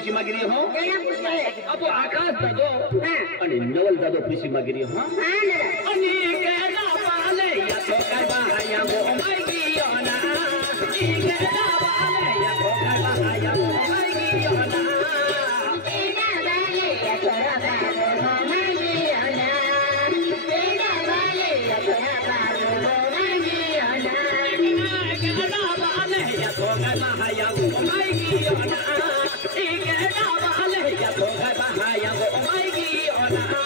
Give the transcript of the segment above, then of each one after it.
खुशी मागी रही हो अब आकाश दादो आणि नवल दादो खुशी मागी रही हो आणि केला पाले या तो काय बाया गो मागी योना केला पाले या तो काय बाया गो मागी योना केला पाले या तो मागी योना केला पाले या तो मागी योना केला पाले या तो बाया गो मागी योना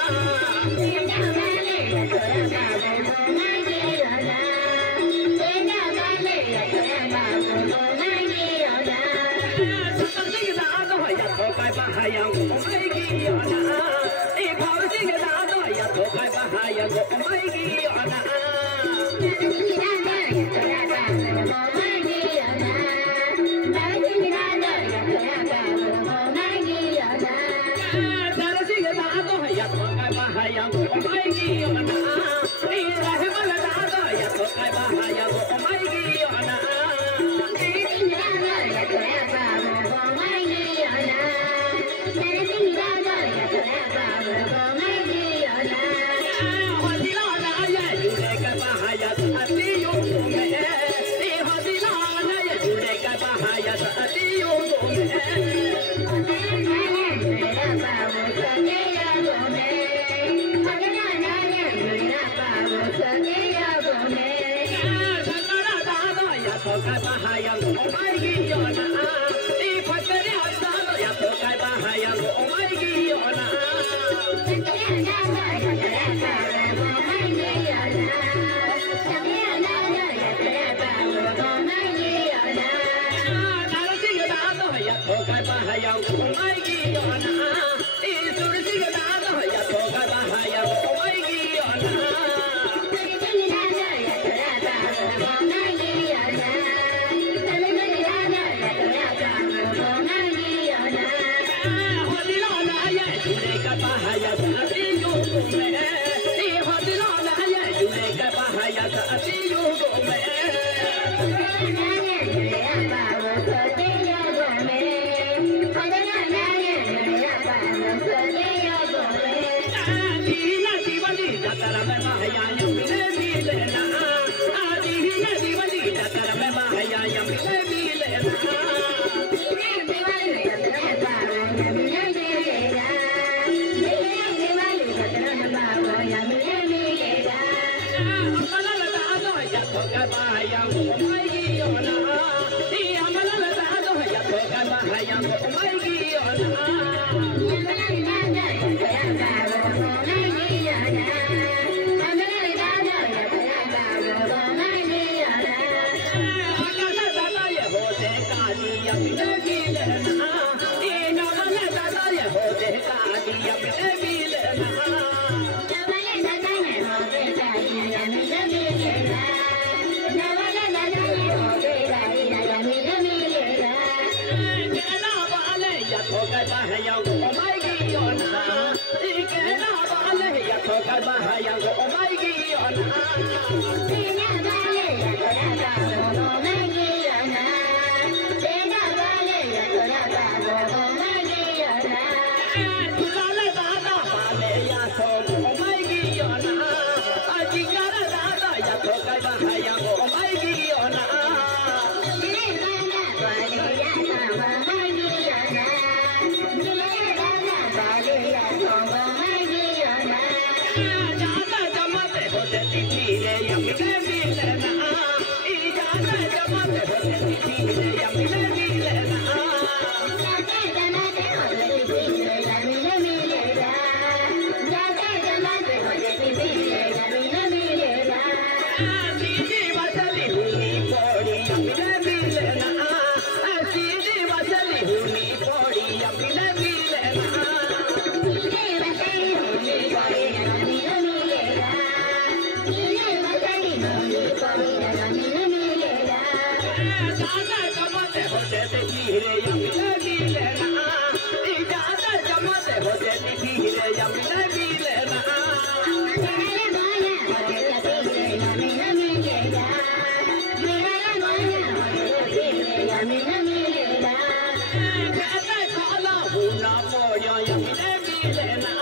हुना पोड़ियो यमिने मिलेना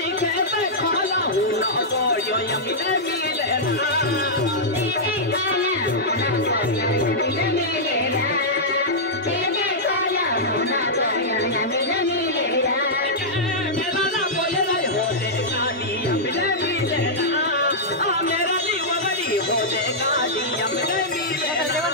इके पे खाला हुना पोड़ियो यमिने मिलेना इके खाला हुना पोड़ियो यमिने मिलेना इके खाला हुना पोड़ियो यमिने मिलेना मेरा ना बोले रे होते गाड़ी यमिने मिलेना आ मेरा लीवरी होते गाड़ी यमिने मिलेना